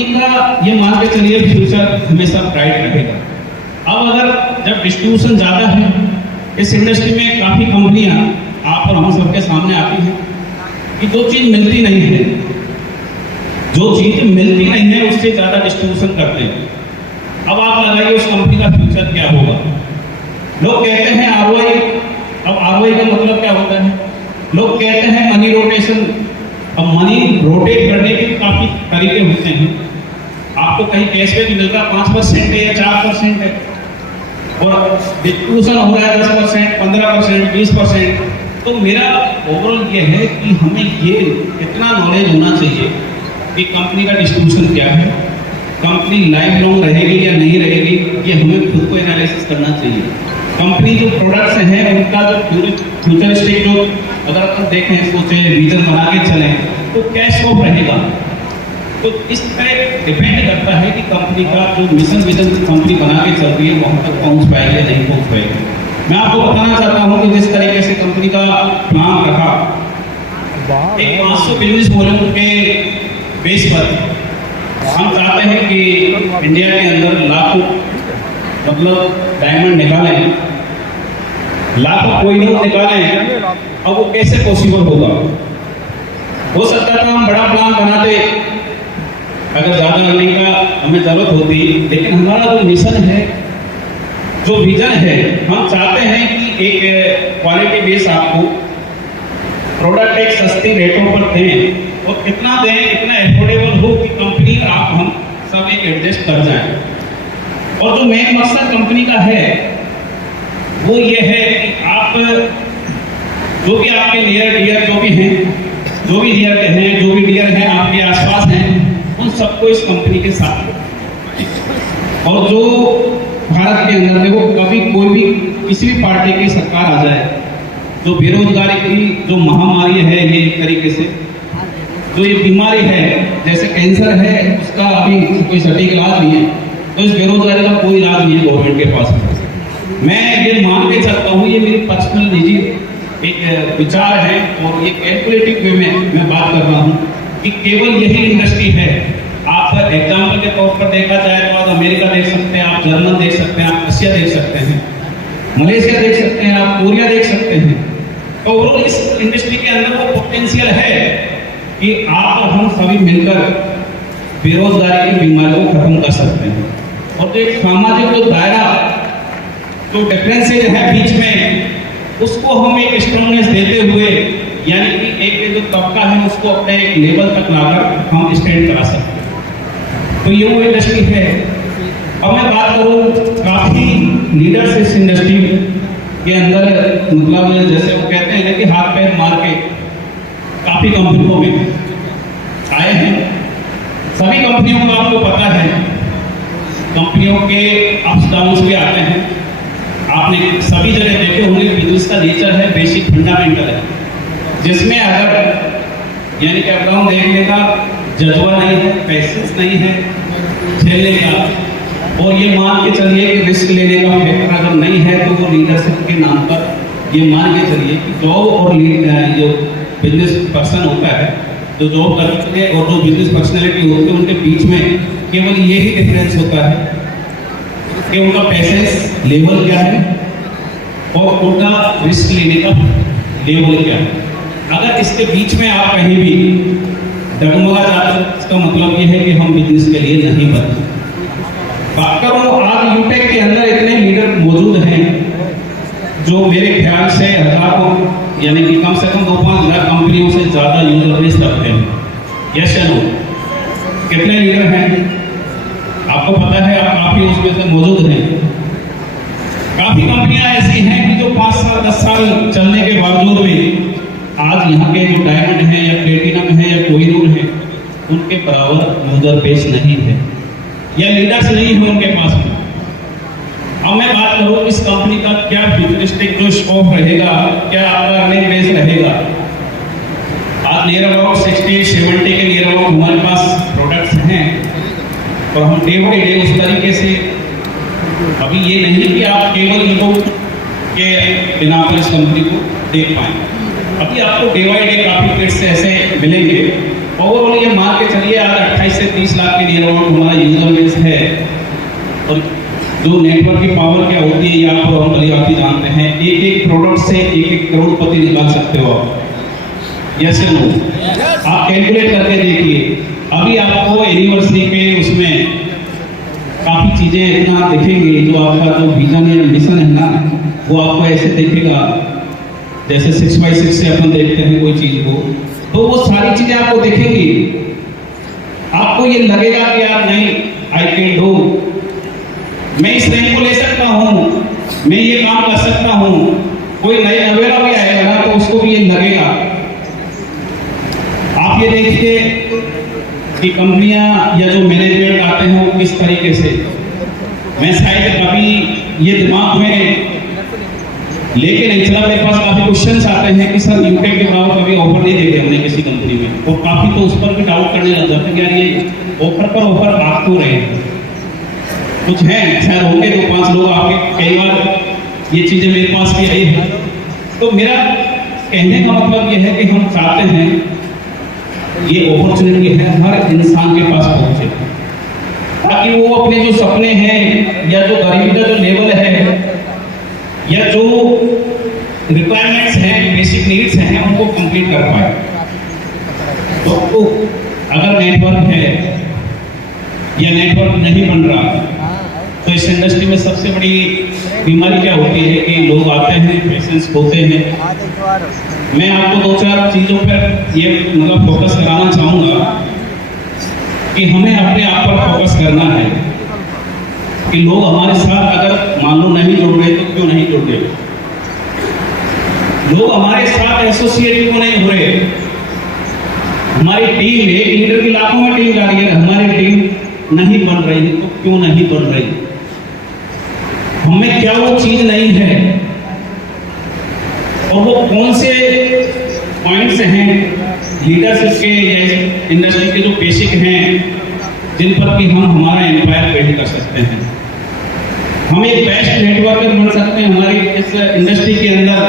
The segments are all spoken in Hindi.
कंपनी का ये मान के चलिए फ्यूचर हमेशा ब्राइट रहेगा। अब अगर जब डिस्ट्रीब्यूशन ज़्यादा है, इस इंडस्ट्री में काफ़ी कंपनियां आप और हम सबके सामने आती हैं कि जो चीज़ मिलती नहीं है, जो चीज़ मिलती नहीं है उससे ज़्यादा डिस्ट्रीब्यूशन करते हैं। अब आप लगाइए उस कंपनी का फ्यूचर क्या होगा। लोग कहते हैं आरओआई, अब आरओआई का मतलब क्या होता है? लोग कहते हैं मनी रोटेशन। अब मनी रोटेट करने के काफ़ी तरीके होते हैं। आपको कहीं कैशबैक मिल रहा 5% है या 4% है, और डिस्ट्रीब्यूशन हो रहा है 10%, 15%, 20%। तो मेरा ओवरऑल ये है कि हमें ये इतना नॉलेज होना चाहिए कि कंपनी का डिस्ट्रीब्यूशन क्या है, कंपनी लाइफ लॉन्ग रहेगी या नहीं रहेगी, ये हमें खुद को एनालिसिस करना चाहिए। कंपनी जो प्रोडक्ट्स हैं उनका जो फ्यूचरिस्टिक जो अगर अपन देखें, सोचें, विजन बना के चलें तो कैश स्कोप रहेगा। तो इस पर डिपेंड करता है कि कंपनी का जो मिशन विजन कंपनी बना के चल रही है वहाँ तक पहुँच पाएगी या नहीं पहुँच पाएगी। मैं आपको बताना चाहता हूँ कि जिस तरीके से कंपनी का प्लान रखा, एक 500 बिजनेस वॉल्यूम के बेस पर हम चाहते हैं कि इंडिया के अंदर लाखों मतलब डायमंड निकालें, लाखों कोई नहीं निकालें। अब वो कैसे पॉसिबल होगा? हो सकता था हम बड़ा प्लान बनाते अगर ज़्यादा अर्निंग का हमें जरूरत होती, लेकिन हमारा जो मिशन है, जो विजन है, हम चाहते हैं कि एक क्वालिटी बेस आपको प्रोडक्ट एक सस्ती रेटों पर दें, और कितना दें, इतना एफोर्डेबल हो कि कंपनी आप हम सब एक एडजस्ट कर जाएं। और जो मेन मकसद कंपनी का है वो ये है कि आप जो भी आपके नियर डियर जो भी हैं, जो भी डियर हैं, जो भी डियर हैं आपके आसपास हैं, उन सबको इस कंपनी के साथ। और जो भारत के अंदर देखो, कभी कोई भी किसी भी पार्टी की सरकार आ जाए, जो बेरोजगारी की जो महामारी है, ये एक तरीके से जो ये बीमारी है जैसे कैंसर है, उसका अभी कोई सटीक इलाज नहीं है, तो इस बेरोजगारी का कोई इलाज नहीं है गवर्नमेंट के पास। मैं ये मान के चलता हूँ, ये मेरी पर्सनल निजी एक विचार है और ये कैलकुलेटिव वे में मैं बात कर रहा हूँ कि केवल यही इंडस्ट्री है। आप एग्जाम्पल के तौर पर देखा जाए तो आप अमेरिका देख सकते हैं, आप जर्मन देख सकते हैं, आप रशिया देख सकते हैं, मलेशिया देख सकते हैं, आप कोरिया देख सकते हैं। तो ओवरऑल इस इंडस्ट्री के अंदर वो पोटेंशियल है कि आप और हम सभी मिलकर बेरोजगारी की बीमारी को खत्म कर सकते हैं। और जो एक सामाजिक जो दायरा, जो डिफरेंसेज है बीच में, उसको हम एक स्ट्रॉन्गनेस देते हुए, यानी कि एक जो तबका है उसको अपने एक लेवल तक लाकर हम स्टैंड करा सकते हैं। तो ये वो इंडस्ट्री है। अब मैं बात करूँ, काफ़ी लीडर्स इस इंडस्ट्री के अंदर, मतलब जैसे वो कहते हैं कि हाथ पैर मार के काफ़ी कंपनियों में आए हैं। सभी कंपनियों को आपको पता है, कंपनियों के अप्स डाउन्स भी आते हैं। आपने सभी जगह देखे होंगे, बिजनेस का नेचर है, बेसिक फंडामेंटल है, जिसमें अगर यानी कि अपडाउन देखने का जज्बा नहीं है, पैसेंस नहीं है झेलने का, और ये मान के चलिए कि रिस्क लेने का फैक्टर अगर नहीं है, तो वो लीडरशिप के नाम पर ये मान के चलिए कि जॉब और जो बिजनेस पर्सन होता है, जो जॉब करते हैं और जो बिजनेस पर्सनैलिटी होती है, उनके बीच में केवल यही डिफरेंस होता है कि उनका पैसेंस लेवल क्या है और उनका रिस्क लेने का लेवल क्या है। अगर इसके बीच में आप कहीं भी डगमगा जाते हैं, इसका मतलब ये है कि हम बिजनेस के लिए नहीं बनते। बात करूँ, आज यूटेक के अंदर इतने लीडर मौजूद हैं जो मेरे ख्याल से हजारों, यानी कि कम से कम 2-5 लाख कंपनियों से ज़्यादा यूजर बेस रखते हैं। यस या नो? कितने लीडर हैं आपको पता है? आप काफ़ी उसमें से मौजूद हैं। काफ़ी कंपनियां ऐसी हैं कि जो 5 साल 10 साल चलने के बावजूद भी आज यहाँ के जो डायमंड है या प्लेटिनम है या कोहिनूर है, उनके बराबर यूजर बेस नहीं है या लीडर्स नहीं है उनके पास में। अब मैं बात करूँ इस कंपनी का क्या फ्यूचरिस्टिक जो स्कोप रहेगा, क्या आपका अर्निंग बेस रहेगा। आज नियर अबाउट 60-70 के नियर अबाउट हमारे पास प्रोडक्ट्स हैं, और हम डे बाई डे उस तरीके से, अभी ये नहीं कि आप केवल ईगो के बिना पर इस कंपनी को देख पाएंगे। अभी आपको डे बाई डे काफ़ी किट्स ऐसे मिलेंगे ओवरऑल ये मान के चलिए आज 28 से 30 लाख के नियर अबाउट हमारा यूजर बेस है। और जो नेटवर्क की पावर क्या होती है ये आप हम भली भांति जानते हैं। एक एक प्रोडक्ट से एक एक करोड़पति निकाल सकते हो आप। यस या नो? आप कैलकुलेट करके देखिए। अभी आपको एनिवर्सरी पे उसमें काफ़ी चीज़ें इतना दिखेंगी, जो आपका जो विजन या मिशन है ना, वो आपको ऐसे दिखेगा जैसे 6x6 से अपन देखते हैं कोई चीज़ को, तो वो सारी चीज़ें आपको दिखेंगी। आपको ये लगेगा कि यार नहीं, आई कैन डू, मैं इस रैंक को ले सकता हूँ, मैं ये काम कर सकता हूँ। कोई नई नवेरा भी आएगा ना तो उसको भी ये लगेगा। आप ये देखिए कि कंपनियां या जो मैनेजमेंट आते हैं वो किस तरीके से, मैं शायद कभी ये दिमाग में लेके नहीं चला, मेरे पास काफी क्वेश्चंस आते हैं कि सर यूटेक के बराबर कभी ऑफर नहीं देखे हमने किसी कंपनी में, और काफी तो उस पर भी डाउट करने लग जाते हैं कि यार ये ऑफर पर ऑफर भाग तो रहे हैं। कुछ हैं शायद होंगे 2-5 लोग आपके, कई बार ये चीजें मेरे पास भी आई है। तो मेरा कहने का मतलब ये है कि हम चाहते हैं ये अपॉर्चुनिटी है हर इंसान के पास पहुंचे, ताकि वो अपने जो सपने हैं या जो गरीबी का जो लेवल है या जो रिक्वायरमेंट्स हैं, बेसिक नीड्स हैं, उनको कंप्लीट कर पाए। तो अगर नेटवर्क है या नेटवर्क नहीं बन रहा तो इस इंडस्ट्री में सबसे बड़ी बीमारी क्या होती है कि लोग आते हैं, पेशेंस खोते हैं। मैं आपको 2-4 चीज़ों पर ये मतलब फोकस कराना चाहूँगा कि हमें अपने आप पर फोकस करना है कि लोग हमारे साथ अगर मान लो नहीं जुड़ रहे तो क्यों नहीं जुड़ रहे, लोग हमारे साथ एसोसिएट क्यों नहीं हो रहे। हमारी टीम, एक लीडर की लाखों में टीम जा रही है, हमारी टीम नहीं बन रही तो क्यों नहीं बन रही, हमें क्या वो चीज नहीं है, और वो कौन से पॉइंट्स हैं लीडरशिप के या इंडस्ट्री के जो बेसिक हैं जिन पर कि हम हमारा एम्पायर बिल्ड कर सकते हैं। हम एक बेस्ट नेटवर्कर बन सकते हैं हमारी इस इंडस्ट्री के अंदर।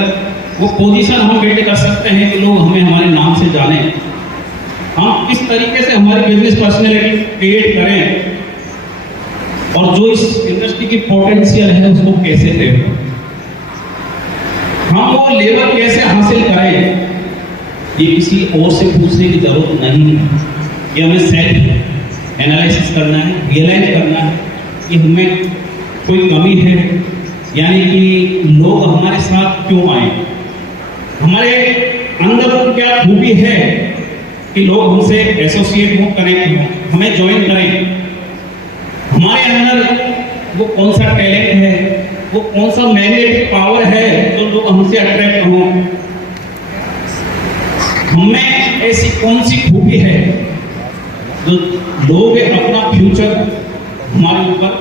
वो पोजीशन हम बिल्ड कर सकते हैं कि लोग हमें हमारे नाम से जाने। हम किस तरीके से हमारी बिजनेस पर्सनैलिटी क्रिएट करें और जो इस इंडस्ट्री की पोटेंशियल है उसको कैसे दें, हम वो लेवल कैसे हासिल करें, ये किसी और से पूछने की जरूरत नहीं है। ये हमें सेल्फ एनालिसिस करना है, रियलाइज करना है कि हमें कोई कमी है, यानी कि लोग हमारे साथ क्यों आए, हमारे अंदर वो क्या खूबी है कि लोग हमसे एसोसिएट हो, कनेक्ट हो, हमें ज्वाइन करें। हमारे अंदर वो कौन सा टैलेंट है, वो कौन सा मैग्नेटिक पावर है जो लोग हमसे अट्रैक्ट हों, हमें ऐसी कौन सी खूबी है जो लोग अपना फ्यूचर हमारे ऊपर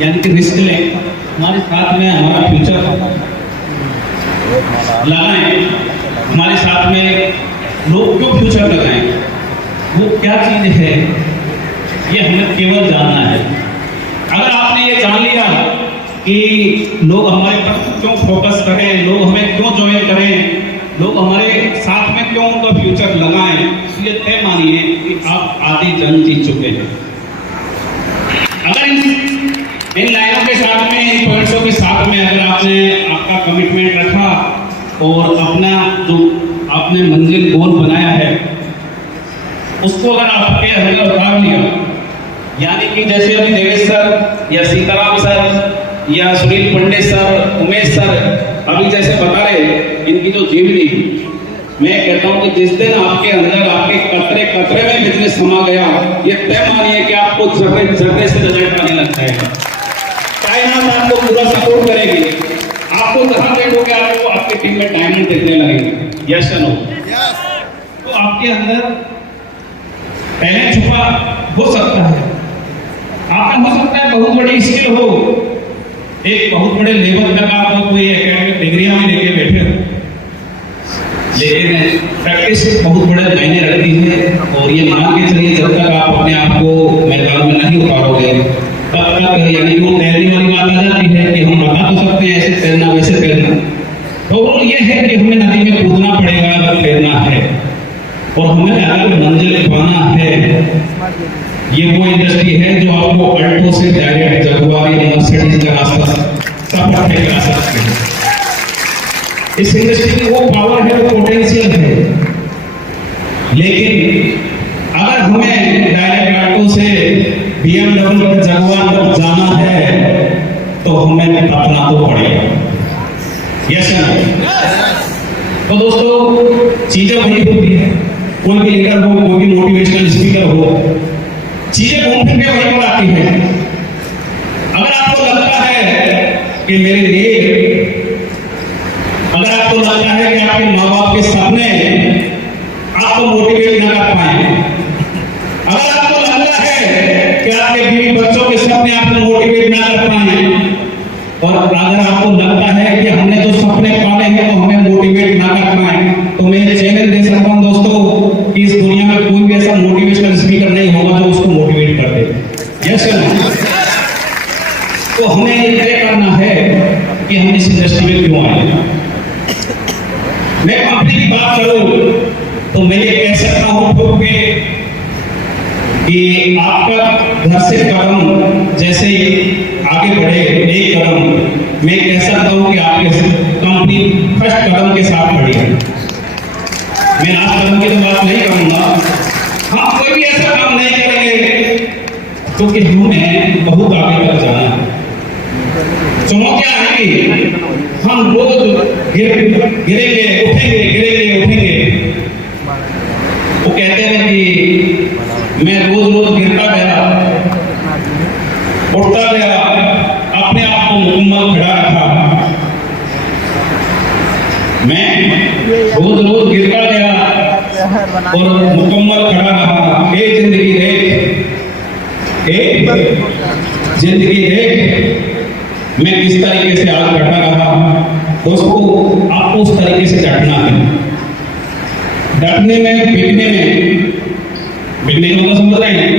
यानी कि रिस्क लें, हमारे साथ में हमारा फ्यूचर लगाएं, हमारे साथ में लोग क्यों फ्यूचर लगाएं, वो क्या चीज है, ये हमें केवल जानना है। अगर आपने ये जान लिया कि लोग हमारे पर क्यों फोकस करें, लोग हमें क्यों ज्वाइन करें, लोग हमारे साथ में क्यों उनका फ्यूचर लगाएं, तो ये तय मानिए कि आप आधी जंग जीत चुके हैं। अगर इन लाइनों के साथ में, इन पॉइंट्सों के साथ में अगर आपने आपका कमिटमेंट रखा और अपना जो आपने मंजिल गोल बनाया है उसको अगर आपके अंदर उतार लिया, यानी कि जैसे अभी देवेश सर या सीताराम सर या सुनील पंडित सर, उमेश सर अभी जैसे बता रहे, इनकी जो जीवनी, मैं कहता हूं कि जिस दिन आपके अंदर आपके कतरे कतरे में बिजनेस समा गया, ये तय मानिए कि आपको जर्रे जर्रे से रिजल्ट आने लगता है। कायनात आपको पूरा सपोर्ट करेगी, आपको जहां देखोगे आपको आपकी टीम में डायमंड दिखने लगेंगे। यस या नो? तो आपके अंदर टैलेंट छुपा हो सकता है, आपका हो सकता है बहुत बड़ी स्किल हो, एक बहुत बड़े लेवल तक आप कोई एकेडमिक डिग्रियां भी लेके बैठे हो, लेकिन प्रैक्टिस बहुत बड़े मायने रखती है। और ये मान के चलिए जब तक आप अपने आप को मैदान में नहीं उतारोगे तब तक यानी वो तैरने वाली बात आ जाती है कि हम बता तो सकते हैं ऐसे तैरना वैसे तैरना, तो ये है कि हमें नदी में कूदना पड़ेगा अगर तैरना है। और हमें अलग मंजिल पाना है। ये वो इंडस्ट्री है जो आपको अल्टो से डायरेक्ट जगुआर या मर्सिडीज का रास्ता सफर तय करा सकते हैं। इस इंडस्ट्री में वो पावर है, वो पोटेंशियल है, लेकिन अगर हमें डायरेक्ट अल्टो से BMW जगुआर तक जाना है तो हमें अपना तो पड़ेगा। Yes sir. तो दोस्तों चीजें वही होती है, कोई भी लीडर हो, कोई भी मोटिवेशनल स्पीकर हो, चीजें घूम फिर के वहीं पर आती है। अगर आपको लगता है कि मेरे लिए, अगर आपको लगता है कि आपके माँ बाप के सपने आपको मोटिवेट न कर पाए, अगर आपको लगता है कि आपके बीवी बच्चों के सपने आपको मोटिवेट ना कर पाए, और अगर आपको लगता है कि हमने जो सपने पाले हैं तो हमें मोटिवेट ना कर पाए, तो मैं चैलेंज दे सकता हूं दोस्तों कि इस दुनिया में कोई भी ऐसा मोटिवेशनल स्पीकर नहीं होगा जो उसको मोटिवेट कर दे। Yes sir. तो हमें ये तय करना है कि हम इस इंडस्ट्री में क्यों आए। मैं कंपनी की बात करूं तो मैं ये कह सकता हूं ठोक के कि आपका घर से कदम जैसे आगे बढ़े, एक कदम, मैं कह सकता हूं कि आपके कंपनी फर्स्ट कदम के साथ बढ़ी है। मैं लास्ट कदम की तो बात नहीं करूंगा। हम कोई भी ऐसा काम नहीं करेंगे क्योंकि हमें बहुत आगे तक जाना है। चुनौतियां आएंगी, हम रोज गिरेंगे उठेंगे। वो कहते हैं कि मैं रोज गिरता गया, उठता गया, अपने आप को मुकम्मल खड़ा रखा। मैं रोज गिरता गया और मुकम्मल खड़ा रहा। एक जिंदगी देख मैं किस तरीके से आगे बढ़ता रहा। दोस्तों आपको उस तरीके से डटना है। डटने में बिकने को समझ रहे हैं।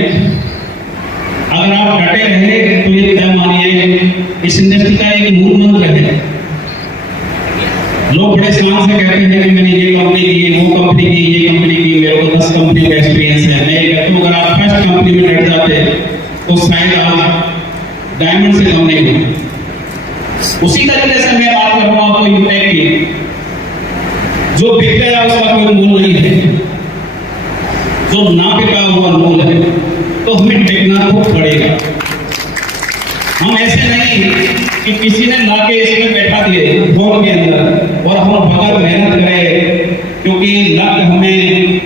अगर आप डटे रहे तो ये तय मानिए इस इंडस्ट्री का एक मूल मंत्र है। लोग बड़े शान से कहते हैं कि मैंने ये कंपनी की, वो कंपनी की, ये कंपनी की, मेरे को 10 कंपनी का एक्सपीरियंस है। मैं कहता हूं अगर आप फर्स्ट कंपनी में डट जाते तो शायद आप डायमंड से कम नहीं हो। उसी तरीके से मैं बात कर रहा हूं आपको यूटेक की। जो बिक गया उसका कोई मूल नहीं है, जो ना बिका हुआ मूल है। तो हमें टिकना तो पड़ेगा। हम ऐसे नहीं कि किसी ने लाके इसमें बैठा दिए फोन के अंदर और हम बगैर मेहनत करें, क्योंकि लक हमें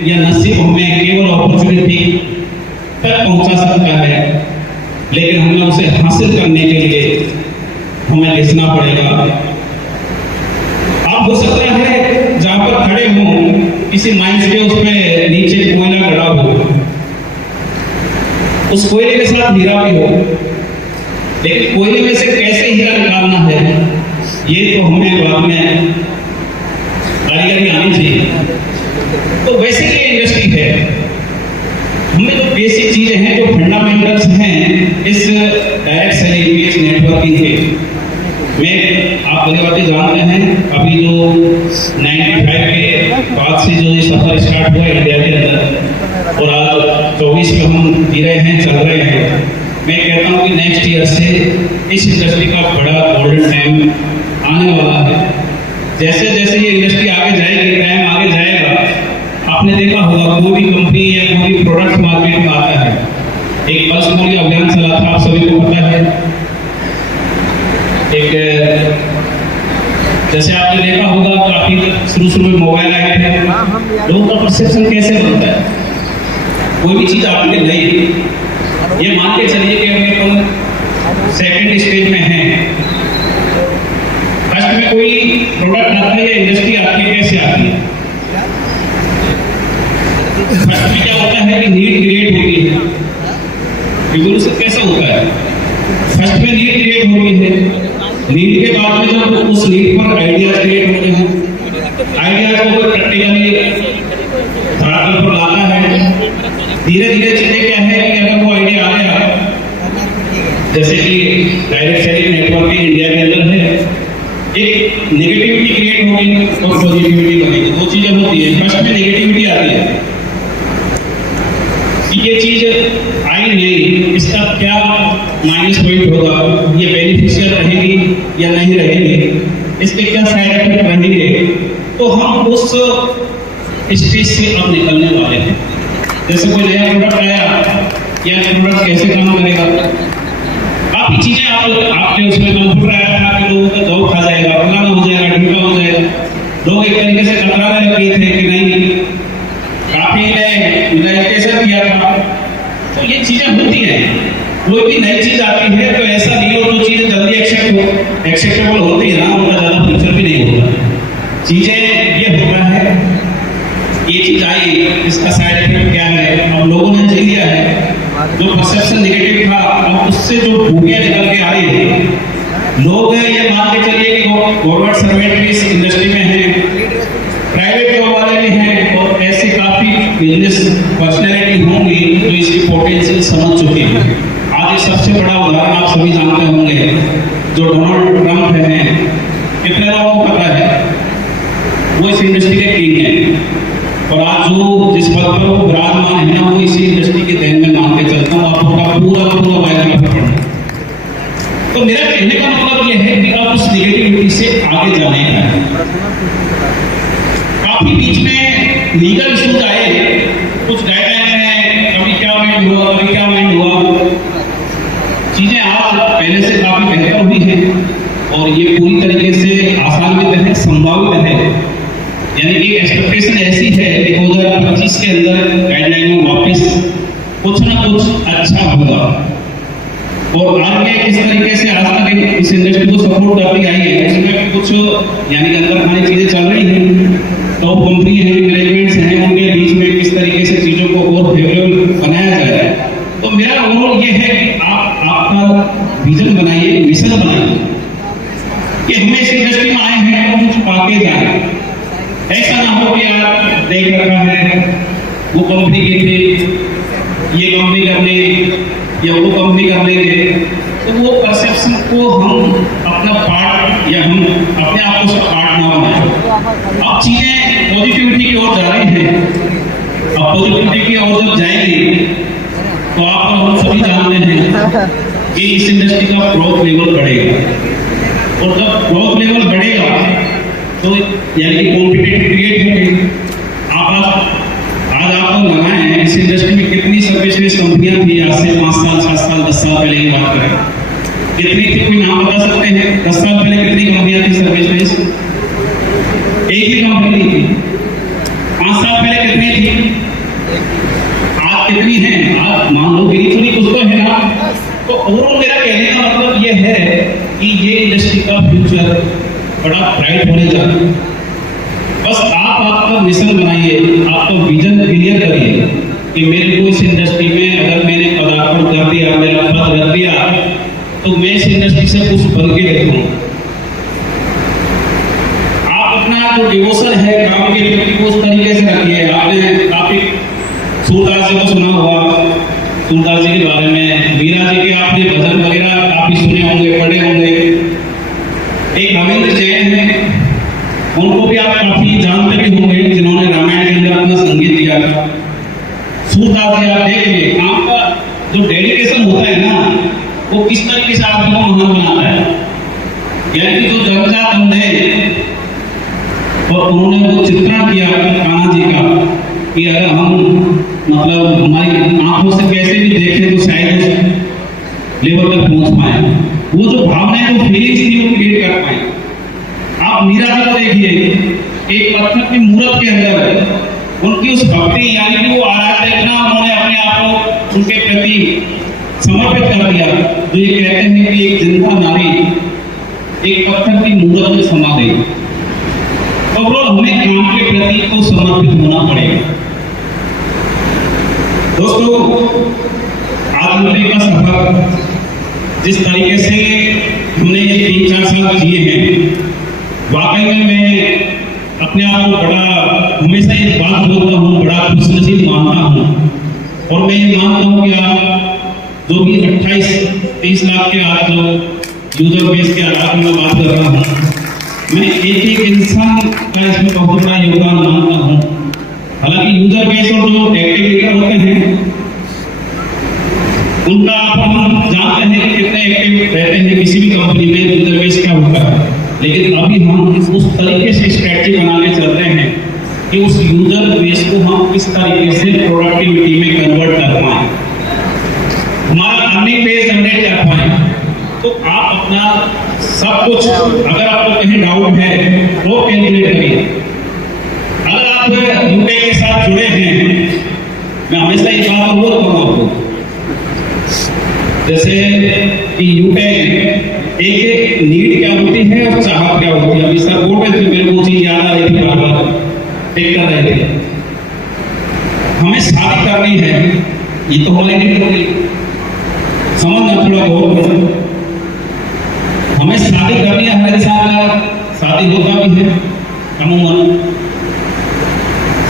या नसीब हमें केवल अपॉर्चुनिटी तक पहुंचा सकता है, लेकिन हमें उसे हासिल करने के लिए हमें लिखना पड़ेगा। आप हो सकता है जहां पर खड़े हों किसी माइंस के उसमें नीचे कोयला गड़ा हो, उस कोयले के साथ हीरा भी हो, लेकिन कोयले में से कैसे हीरा निकालना है ये तो हमें बाद में कारीगरी आनी चाहिए। तो वैसे ये इंडस्ट्री है। हमें जो बेसिक चीजें हैं, जो फंडामेंटल्स हैं इस डायरेक्ट सेलिंग नेटवर्किंग के, मैं आप भलीभांति जानते हैं अभी जो 95 के बाद से जो ये सफर स्टार्ट हुआ इंडिया के अंदर और आज 24 में हम जी रहे हैं, चल रहे हैं। मैं कहता हूं कि नेक्स्ट ईयर से इस इंडस्ट्री का बड़ा गोल्डन टाइम आने वाला है। जैसे जैसे ये इंडस्ट्री आगे जाएगी, टाइम आगे जाएगा, आपने देखा होगा कोई भी कंपनी या कोई भी प्रोडक्ट मार्केट में आता है, एक पल्स पोलियो अभियान चला था, आप सभी को पता है। एक जैसे आपने देखा होगा काफी शुरू में मोबाइल आए थे, लोगों का परसेप्शन कैसे बनता है, कोई भी चीज आपके नहीं, ये मान के चलिए कि हम सेकंड स्टेज में हैं, फर्स्ट में कोई प्रोडक्ट आता है या इंडस्ट्री आती है, कैसे आती है? फर्स्ट में क्या होता है कि नीड क्रिएट होती है। रिवोल्यूशन कैसा होता है? फर्स्ट में नीड क्रिएट होती है, नीड के बाद में जब उस नीड पर आइडियाज क्रिएट होते हैं, आइडियाज को प्रैक्टिकली धरातल पर लाता है। धीरे धीरे चीजें क्या है कि अगर वो आइडिया आ गया, जैसे कि डायरेक्ट सेलिंग नेटवर्किंग इंडिया के अंदर है, एक नेगेटिविटी क्रिएट होगी और पॉजिटिविटी बनेगी, दो चीजें होती है। फर्स्ट में नेगेटिविटी आती है, नहीं, इसका क्या माइनस पॉइंट होगा, ये बेनिफिशियल रहेगी या नहीं रहेगी, इसके क्या साइड इफेक्ट रहेंगे, तो हम उस स्टेज से अब निकलने वाले हैं। जैसे कोई नया प्रोडक्ट आया, या प्रोडक्ट कैसे काम करेगा, काफी चीजें आपने उसमें कंप्यूटर आया था कि लोगों का दौड़ खा जाएगा, फलाना हो जाएगा, ढीला हो जाएगा, लोग एक तरीके से कतराने लगे थे कि नहीं, काफी ने रजिस्ट्रेशन किया था। तो ये चीजें होती हैं, कोई भी नई चीज आती है तो ऐसा नहीं हो जो चीजें जल्दी एक्सेप्टेबल होती है ना, उनका ज्यादा फ्यूचर भी नहीं होता। चीजें ये होता है, ये चीज आई, इसका साइड इफेक्ट क्या है, अब लोगों ने जी लिया है, जो परसेप्शन नेगेटिव था अब उससे जो भूमिया निकल के आ रही है, लोग ये मान के चलिए कि गवर्नमेंट सर्वेंट भी इस इंडस्ट्री में है, प्राइवेट जॉब वाले भी हैं, और ऐसे काफी बिजनेस पर्सनैलिटी होंगी जो इसकी पोटेंशियल समझ चुके हैं। आज सबसे बड़ा उदाहरण आप सभी जानते होंगे, जो डोनाल्ड ट्रंप हैं, कितने लोगों को पता है, वो इस इंडस्ट्री के किंग हैं, और आज जो जिस पद पर वो विराजमान है ना, वो इसी इंडस्ट्री के देन में मान के चलता हूँ, आपका पूरा वायरल। तो मेरा कहने का मतलब ये है कि अब उस निगेटिविटी से आगे जाने का है। काफी बीच में लीगल इश्यूज आए, कुछ गाइडलाइन है, कभी क्या माइंड हुआ, कभी क्या माइंड हुआ, चीजें आज पहले से काफी बेहतर हुई हैं, और ये पूरी तरीके से आसानियत है, संभावित है, यानी कि एक्सपेक्टेशन ऐसी है कि 2025 के अंदर गाइडलाइन में वापस कुछ ना कुछ अच्छा होगा। और आगे किस तरीके से आज तक इस इंडस्ट्री को सपोर्ट करती आई है, उसमें कुछ यानी कि अंदर खानी चीजें चल रही हैं, टॉप कंपनी है, मैनेजमेंट्स हैं, उनके बीच में किस तरीके से चीजों को और फेवरेबल बनाया जाए। तो मेरा ओवरऑल ये है कि आप आपका विजन बनाइए, मिशन बनाइए कि हमें इस इंडस्ट्री में आए हैं और कुछ पाके जाए। ऐसा ना हो कि आप देख रखा है वो कंपनी की थी, ये कंपनी कर ले या वो कंपनी कर लेंगे, तो वो परसेप्शन को हम अपना पार्ट या हम अपने आप को उसका पार्ट ना बनाए। अब चीजें पॉजिटिविटी की ओर जा रही हैं, अब पॉजिटिविटी की ओर जब जाएंगी तो आप हम सभी जानते हैं कि इस इंडस्ट्री का ग्रोथ लेवल बढ़ेगा, और जब ग्रोथ लेवल बढ़ेगा तो यानी कि कॉम्पिटिटिव क्रिएट होगी। आज आपको लगा है इस इंडस्ट्री में कितनी सर्विस कंपनियां थी, आज से 5 साल 7 साल 10 साल पहले की बात करें, कितनी थी, कोई नाम बता सकते हैं? 10 साल पहले कितनी कंपनियां थी सर्विस? एक ही कंपनी थी। 5 साल पहले कितनी थी? आज कितनी है? आज मान लो गिरी चुनी कुछ तो है ना। तो ओवरऑल मेरा कहने का मतलब ये है कि ये इंडस्ट्री का फ्यूचर बड़ा ब्राइट होने जा रहा है। बस आप आपका मिशन बनाइए, आपका विजन क्लियर करिए कि मेरे को इस इंडस्ट्री में अगर मैंने पदार्पण कर दिया, मेरा पद रख दिया, तो मैं इस इंडस्ट्री से कुछ बन के देखूं। आप अपना जो डिवोशन है काम के प्रति को उस तरीके से रखिए। आपने काफी सूरदास जी को सुना होगा, सूरदास जी के बारे में, मीरा जी के आपने भजन वगैरह काफी सुने होंगे, पढ़े होंगे। एक रविंद्र जैन है, उनको भी आप काफी जानते भी होंगे, जिन्होंने रामायण के अंदर अपना संगीत दिया था। सूरदास जी आप देखिए, आपका जो डेडिकेशन होता है ना, वो किस तरीके से आदमी को महान बनाता है। यानी कि जो जगजा बंधे, और उन्होंने वो चित्रण किया कान्हा जी का कि अगर हम मतलब हमारी आंखों से कैसे भी देखें तो शायद उस लेवल तक पहुंच पाए, वो जो भावनाएं, जो फीलिंग्स थी वो क्रिएट कर पाए। आप मीरा जी को देखिए, एक पत्थर की मूर्त के अंदर उनकी उस भक्ति, यानी कि वो आराधना, उन्होंने अपने आप को उनके प्रति समर्पित कर दिया। जो ये कहते हैं कि एक जिंदा नारी एक पत्थर की मूर्त में समा गई। तो हमें काम के प्रति को समर्पित होना पड़ेगा। दोस्तों, आत्मनिर्भर का सफर जिस तरीके से हमने ये 3-4 साल जिए हैं, वाकई में मैं अपने आप को बड़ा हमेशा ये बात बोलता हूँ, बड़ा खुशनसीब मानता हूँ। और मैं ये मानता हूँ कि आप जो भी 28-30 लाख के आज जो यूजर बेस के आधार में बात कर रहा हूँ, मैं एक इंसान का इसमें बहुत बड़ा योगदान मानता हूँ। हालांकि यूजर बेस और जो एक्टिव लीडर होते हैं उनका हम जानते हैं कि कितने एक्टिव रहते हैं किसी भी कंपनी में, यूजर बेस क्या होता है। लेकिन अभी हम उस तरीके से स्ट्रेटजी बनाने चल रहे हैं कि उस यूजर बेस को हम किस तरीके से प्रोडक्टिविटी में कन्वर्ट कर पाएं, हमारा अर्निंग बेस जनरेट कर पाएं। तो आप अपना सब कुछ, अगर आपको कहीं डाउट है वो कैलकुलेट करिए। अगर आप यूटे के साथ जुड़े हैं, मैं हमेशा ये बात और करूँगा आपको, जैसे कि यूटेक एक नीड क्या होती है और चाहत क्या होती है। अभी सर बोल रहे थे, मेरे को चीज याद आ रही थी, बार बार टिक कर रहे थे। हमें शादी करनी है, ये तो हमारी नीड होगी, समझना थोड़ा बहुत। हमें शादी करनी है, हर इंसान शादी होता भी है अमूमन।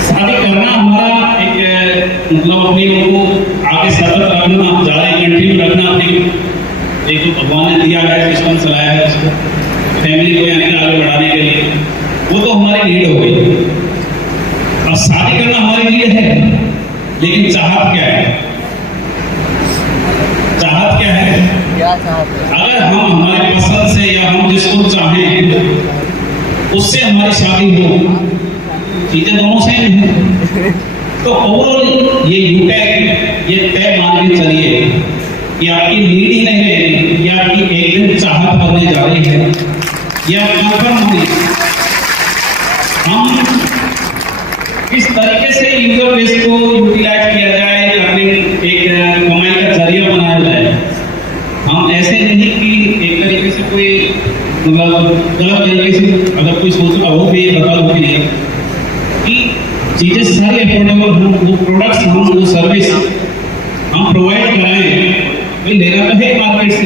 शादी करना हमारा एक मतलब अपने को आगे सतत रखना, जारी कंटिन्यू रखना, अपनी एक तो भगवान ने दिया है, सिस्टम चलाया है उसको, फैमिली को यानी आगे बढ़ाने के लिए, वो तो हमारी नीड हो गई। अब शादी करना हमारी नीड है, लेकिन चाहत क्या है? चाहत क्या है? क्या चाहत है? अगर हम हमारे पसंद से या हम जिसको चाहें उससे हमारी शादी हो, चीजें दोनों सेम हैं। तो ओवरऑल ये यूटेक ये तय मान के चलिए कि आपकी नीड ही नहीं रहेगी, या आपकी एक दिन चाहत बनने जा रही है, या कंफर्म हुई। हम किस तरीके से यूजर बेस को यूटिलाइज किया जाए, एक कमाई का जरिया बनाया जाए। हम ऐसे नहीं कि एक तरीके से कोई मतलब गलत तरीके से अगर कोई सोच रहा हो भी बता दो कि चीजें सारी अफोर्डेबल हो, वो प्रोडक्ट्स हम वो सर्विस हम प्रोवाइड कराएं, भाई लेना तो है मार्केट से,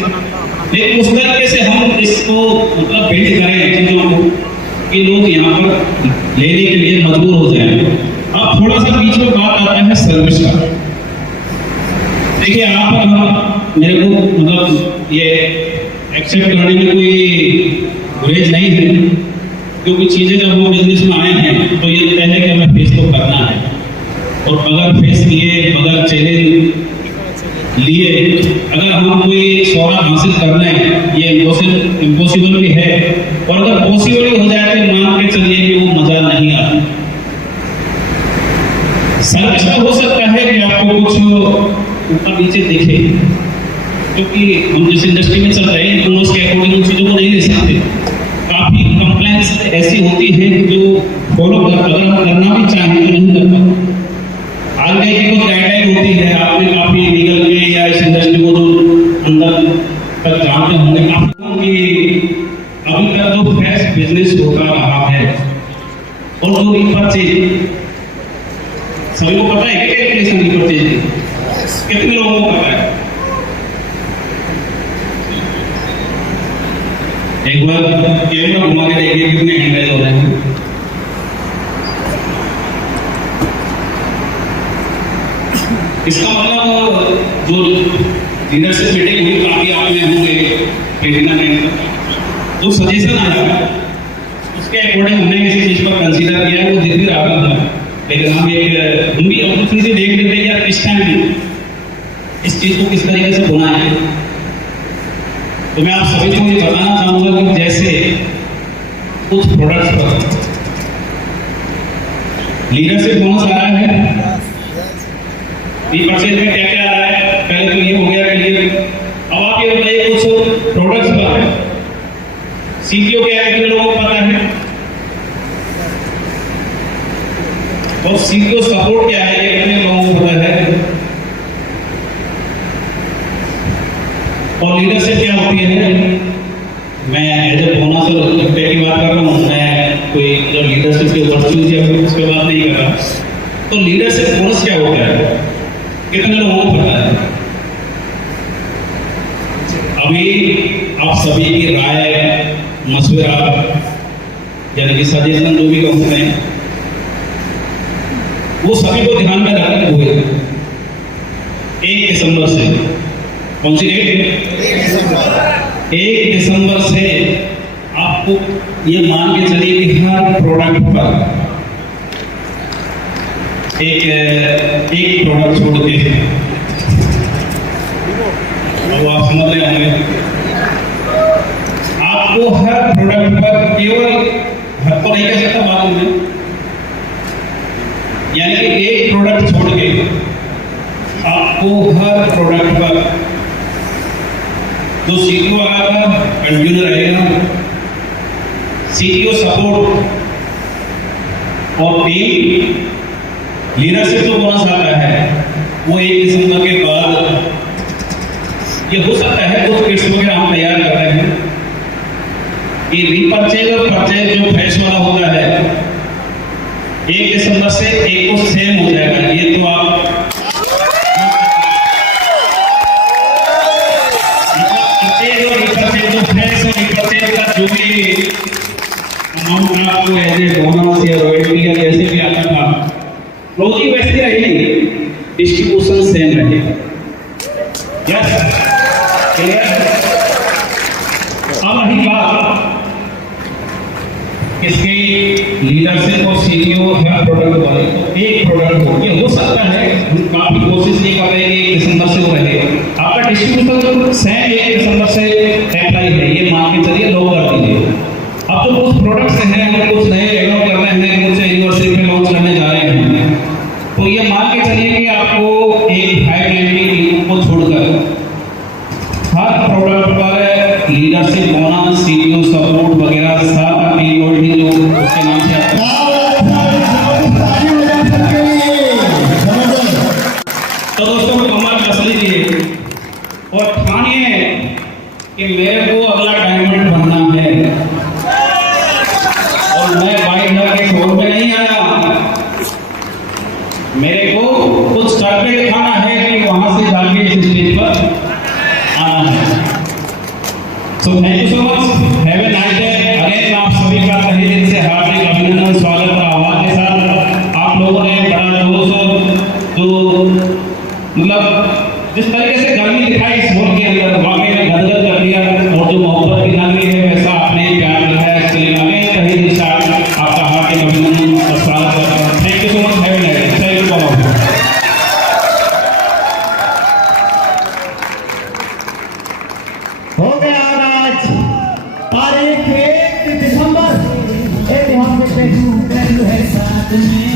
लेकिन उस तरीके से हम इसको मतलब बिल्ड करें चीजों को कि लोग यहाँ पर लेने के लिए मजबूर हो जाएं। अब थोड़ा सा बीच में बात आता है सर्विस का। देखिए आप मेरे को मतलब ये एक्सेप्ट करने में कोई गुरेज नहीं है, क्योंकि चीजें जब वो बिजनेस में आए हैं तो ये तय है कि हमें फेस तो करना है, और अगर फेस किए, अगर चैलेंज लिए, अगर हम कोई सौदा हासिल कर लें, ये इम्पॉसिबल भी है, और अगर पॉसिबल भी हो जाए तो मान के चलिए कि वो मजा नहीं आता। सर्विस में हो सकता है कि आपको कुछ ऊपर नीचे दिखे, क्योंकि हम जिस इंडस्ट्री में चल रहे हैं तो उसके अकॉर्डिंग उन चीजों को नहीं ले सकते। काफी कंप्लेंट्स ऐसी होती हैं जो फॉलो अगर हम करना भी चाहें तो नहीं कर पाते। आगे की कुछ गाइडलाइन होती है, आपने काफी लीगल के या इस इंडस्ट्री को जो अंदर तक जानते होंगे कि अभी तक जो फ्रेश बिजनेस होता रहा है और जो रीपरचेज, सभी को पता है कि कैलकुलेशन रीपरचेज कितने लोगों को पता है? एक बार कैमरा घुमा के देखिए कितने हैंडल हो रहे हैं। इसका मतलब जो लीडरशिप मीटिंग हुई काफी आपने होंगे जो सजेशन आया उसके अकॉर्डिंग हमने किसी चीज पर कंसीडर किया, वो दिख भी रहा था, लेकिन हम भी अपॉर्चुनिटी देख लेते हैं यार किस टाइम इस चीज को किस तरीके से होना है। तो मैं आप सभी को ये बताना चाहूंगा कि जैसे कुछ प्रोडक्ट्स पर लीडरशिप बोनस आ रहा है, रीपरचेज में क्या क्या आ रहा है, पहले तो ये हो गया क्लियर। अब आप ये बताइए कुछ प्रोडक्ट्स पर सीपीओ क्या है, कितने लोगों को पता है, और सीपीओ सपोर्ट क्या है, ये कितने लोगों को पता है, और लीडरशिप क्या होती है। मैं एज ए बोनस और की बात कर रहा हूँ, मैं कोई जो लीडरशिप के वर्चूज या फिर उसके बात नहीं कर रहा। तो लीडरशिप बोनस क्या होता है, कितने लोगों को पता है? अभी आप सभी की राय, मशवरा यानी कि सजेशन जो भी कर सकते हैं, वो सभी को ध्यान में रखते हुए 1 दिसंबर से, कौन सी डेट? 1 दिसंबर से आपको ये मान के चलिए कि हर प्रोडक्ट पर एक प्रोडक्ट छोड़ के वो आप समझ रहे होंगे। आपको हर प्रोडक्ट पर केवल हर को नहीं कह सकता मालूम है, यानी कि एक प्रोडक्ट छोड़ के आपको हर प्रोडक्ट पर जो सीटीओ आएगा कंटिन्यू रहेगा, सीटीओ सपोर्ट और टीम लीडरशिप जो बोनस आता है वो 1 दिसंबर के बाद ये हो सकता है कुछ किट्स वगैरह हम तैयार कर रहे हैं कि रीपरचेज और परचेज जो फ्रेश वाला होता है 1 दिसंबर से एक को सेम हो जाएगा। ये तो आप परचेज और रीपरचेज जो फ्रेश और रीपरचेज का जो भी अमाउंट आपको एज ए बोनस या रॉयल्टी या जैसे भी आता था रोजी वैसी रहेगी, डिस्ट्रीब्यूशन सेम रहेगा। यस अब रही बात इसके लीडरशिप और सीईओ है प्रोडक्ट वाले, एक प्रोडक्ट हो ये हो सकता है, काफी कोशिश नहीं कर रहे कि 1 दिसंबर से वो रहेगा। आपका डिस्ट्रीब्यूशन सेम 1 दिसंबर से अप्लाई है, ये मान के चलिए लोग कर दीजिए। अब तो कुछ प्रोडक्ट्स हैं, हम कुछ नए डेवलप कर रहे हैं, कुछ यूनिवर्सिटी में लॉन्च करने जा रहे हैं, तो ये मान के चलिए कि आपको एक 590 को छोड़कर हर प्रोडक्ट पर लीडरशिप बोनस, सीईओ सपोर्ट वगैरह सब टीम जो उसके नाम से आता है। तो दोस्तों कमर कस लीजिए और ठानिए कि मेरे को अगला डायमंड बनना है और मैं बाइक के शोर में नहीं आया, मेरे को कुछ करके दिखाना है कि वहां से जाके इस स्टेज पर आना है। So thank you so much. Have a nice day. Again आप सभी का तहे दिल से हार्दिक अभिनंदन, स्वागत और आह्वान के साथ आप लोगों ने बड़ा जोश और जो मतलब जिस तरीके से गर्मी दिखाई इस वोट के अंदर वाकई में गदगद कर दिया और जो मोहब्बत की नामी है वैसा आपने प्यार दिखाया, इसके लिए अगेन तहे दिल से आपका हार्दिक अभिनंदन और स्वागत करता हूँ। Thank you so much. Have a nice day. Thank you बहुत। हो गया आज तारीख 1 दिसंबर, एक हम है साथ में